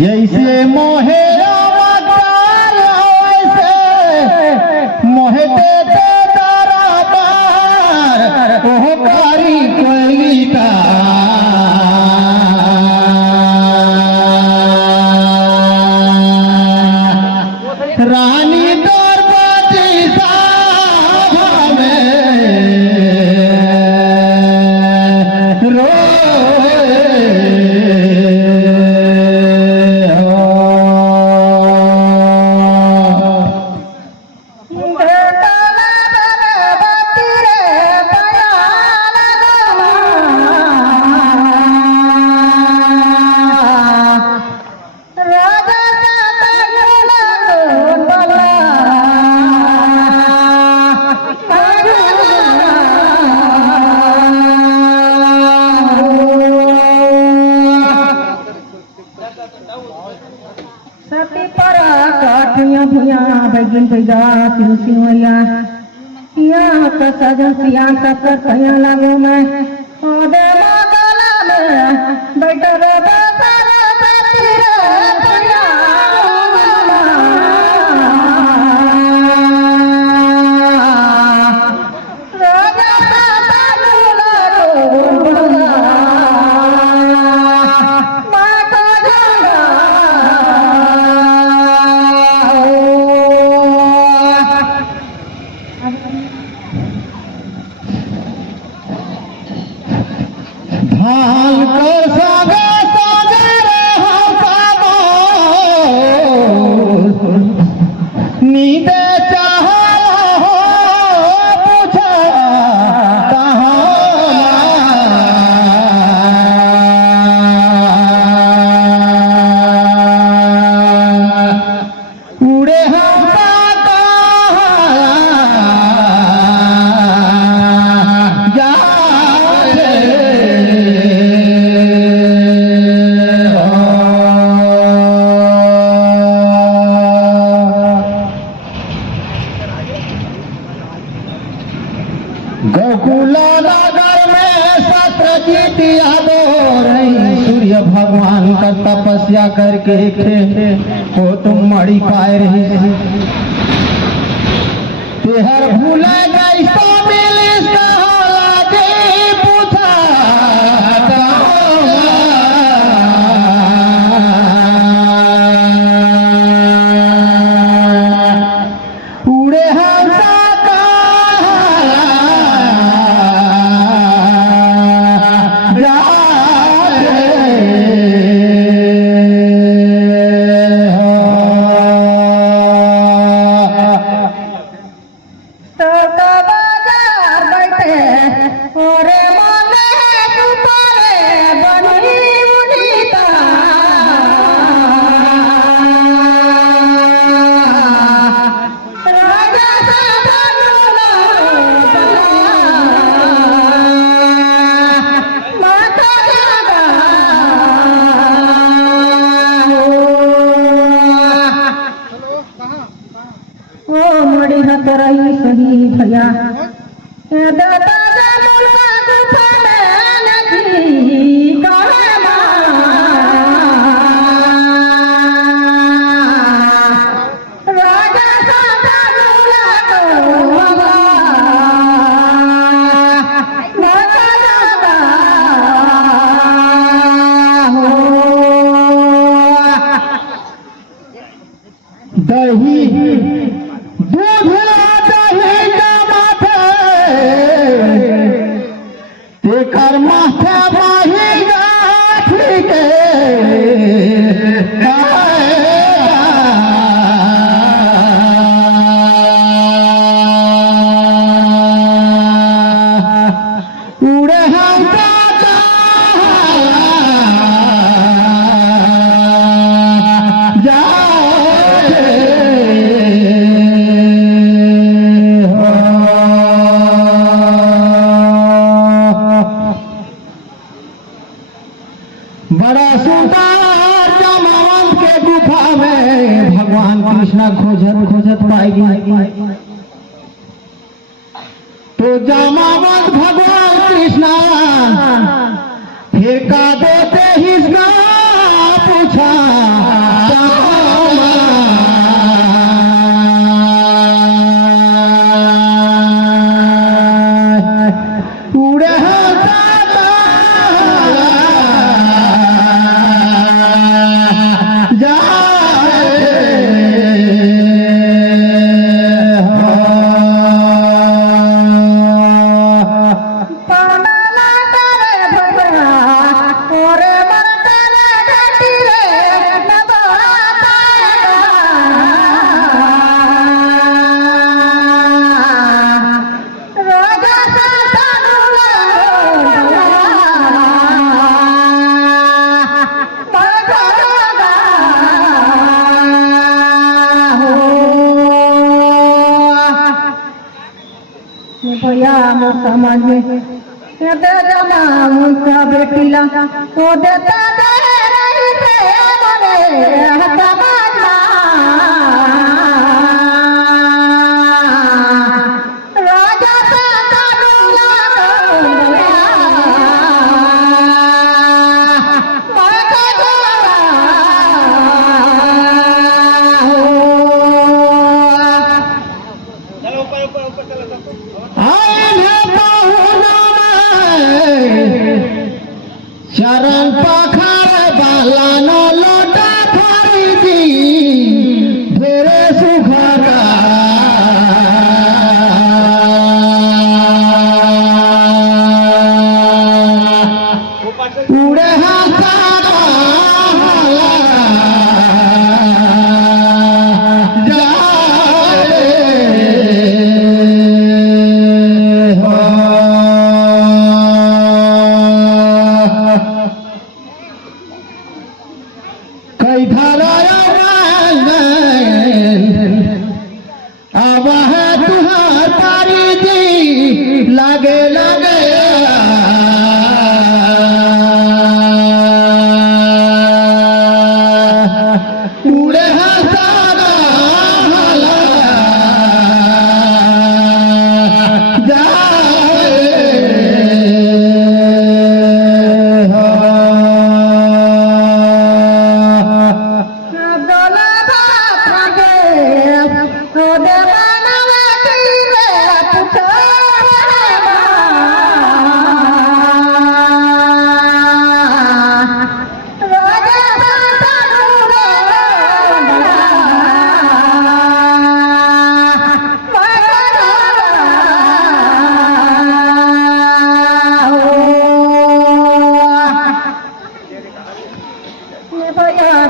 जैसे मोहे अवतार वैसे मोहे देते दरबार ओह कारी कविता रानी दरबारी सभा में सती पर काठिया भुया बैगन बैगा सिलसिलवैया यहाँ का सजन सिया सब कर कहिया लागो मैं ओदे मागला में बैठा रे बेतारा बेटी रे भैया राजा साता लूला रोला माता जंगा धान कर सागे सागे रहा नींदे चाहा हो पूछा उड़े हम जा गोकुला नगर में सत्यजीत यादव रही सूर्य भगवान का तपस्या करके थे हो तुम मड़ी पाए रही तेहर भूले गई तो मिली लागे पूछा उड़े हम तरई सही भैया दादा मुल्का गुफा में नदी काहे राजा साता लूला को बाबा माता जाता हो दही दूध दही माथे तेकर माथे माही गाठी के उड़े हम बड़ा सुंदर जामावंत के गुफा में भगवान कृष्णा खोजत खोजत पाएगी तो जामावंत भगवान कृष्णा फिर का देते ही समाज में दे जमा मुझका बेटीला वो देता दे रही थे बोले समाजला राजा का दूला चरण पखार बाला नो लोटा थारी जी ढेरे सुखरा उड़े हासारा कई धाराया अब है तुहार तारी जी लागे लागे उड़े हसारा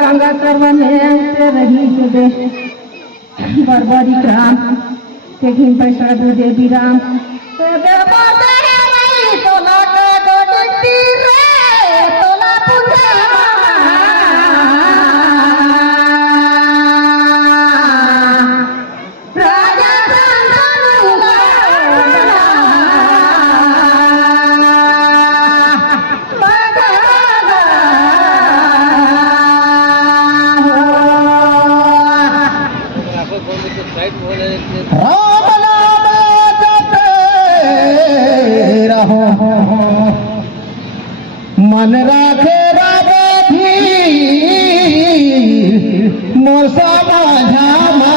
गंगा सर्वने रही दे बरबरी राम तेगिन पैसा दे राम दे बाते नहीं तोला के गोटी रे तोला पूछे राजा राम नाम जपते रहो मन राखे राबे भी मोर समझामा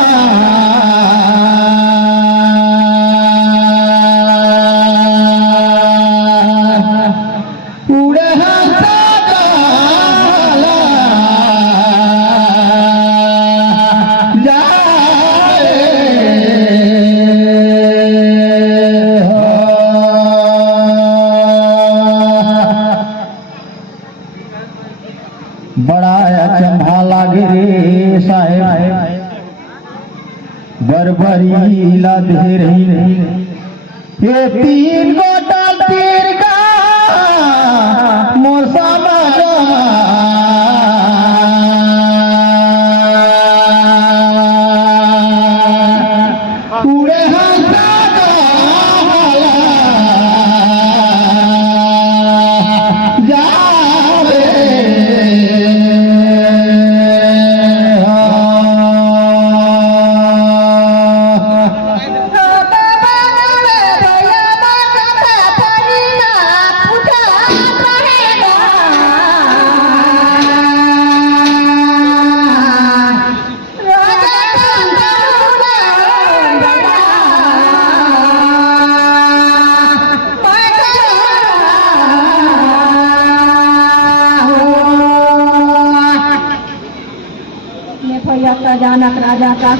उड़े हंसा बड़ा अचंभा लागे रे साहेब बरबरी ला दे रही ये तीन गोटा तीर का मोर समझ उड़े हंसा जनक राजा का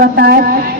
बताए